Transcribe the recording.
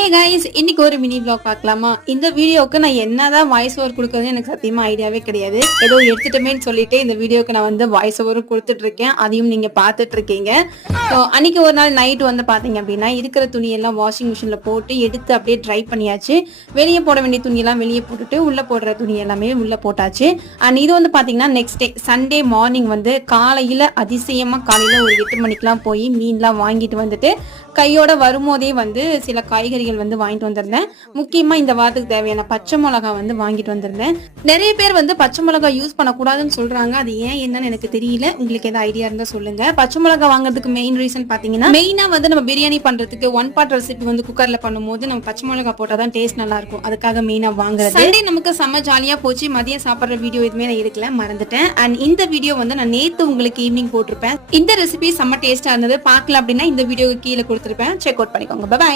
Hey guys, இன்னைக்கு ஒரு mini vlog பார்க்கலாமா? இந்த வீடியோக்கு நான் என்னதான் வாய்ஸ் ஓவர் கொடுக்கறதுன்னு எனக்கு சத்தியமா ஐடியாவே கிடையாது. ஏதோ எடுத்துட்டோமேன்னு சொல்லிட்டு இந்த வீடியோக்கு நான் வந்து வாய்ஸ் ஓவரும் கொடுத்துட்டு இருக்கேன். அதையும் நீங்க பார்த்துட்டு இருக்கீங்க. ஸோ அன்னைக்கு ஒரு நாள் நைட் வந்து பாத்தீங்க அப்படின்னா இருக்கிற துணியெல்லாம் வாஷிங் மிஷின்ல போட்டு எடுத்து அப்படியே ட்ரை பண்ணியாச்சு. வெளியே போட வேண்டிய துணியெல்லாம் வெளியே போட்டுட்டு உள்ள போடுற துணி எல்லாமே உள்ள போட்டாச்சு. அண்ட் இது வந்து பாத்தீங்கன்னா நெக்ஸ்ட் டே சண்டே மார்னிங் வந்து காலையில அதிசயமா காலையில ஒரு 8 மணிக்கெல்லாம் போய் மீன்லாம் வாங்கிட்டு வந்துட்டு கையோட வரும்போதே வந்து சில காய்கறிகள் வந்து வாங்கிட்டு வந்திருந்தேன். முக்கியமா இந்த வாரத்துக்கு தேவையான பச்சை மிளகா வந்து வாங்கிட்டு வந்திருந்தேன். நிறைய பேர் வந்து பச்சை மிளகா யூஸ் பண்ணக்கூடாதுன்னு சொல்றாங்க. அது ஏன் என்னன்னு எனக்கு தெரியல. உங்களுக்கு ஏதாவது ஐடியா இருந்தா சொல்லுங்க. பச்சை மிளகா வாங்குறதுக்கு மெயின் ரீசன் பாத்தீங்கன்னா மெயினா வந்து நம்ம பிரியாணி பண்றதுக்கு 1 part ரெசிபி வந்து குக்கர்ல பண்ணும்போது நம்ம பச்சை மிளகா போட்டாதான் டேஸ்ட் நல்லா இருக்கும். அதுக்காக மெயினா வாங்குறது. சண்டே நமக்கு செம்ம ஜாலியா போச்சு. மதியம் சாப்பிடுற வீடியோ எதுவுமே நான் எடுக்கல, மறந்துட்டேன். அண்ட் இந்த வீடியோ வந்து நான் நேத்து உங்களுக்கு ஈவினிங் போட்டிருப்பேன். இந்த ரெசிபி செம்ம டேஸ்டா இருந்தது. பார்க்கல அப்படின்னா இந்த வீடியோக்கு கீழே கொடுத்துருப்பேன், செக் அவுட் பண்ணிக்கோங்க. பை.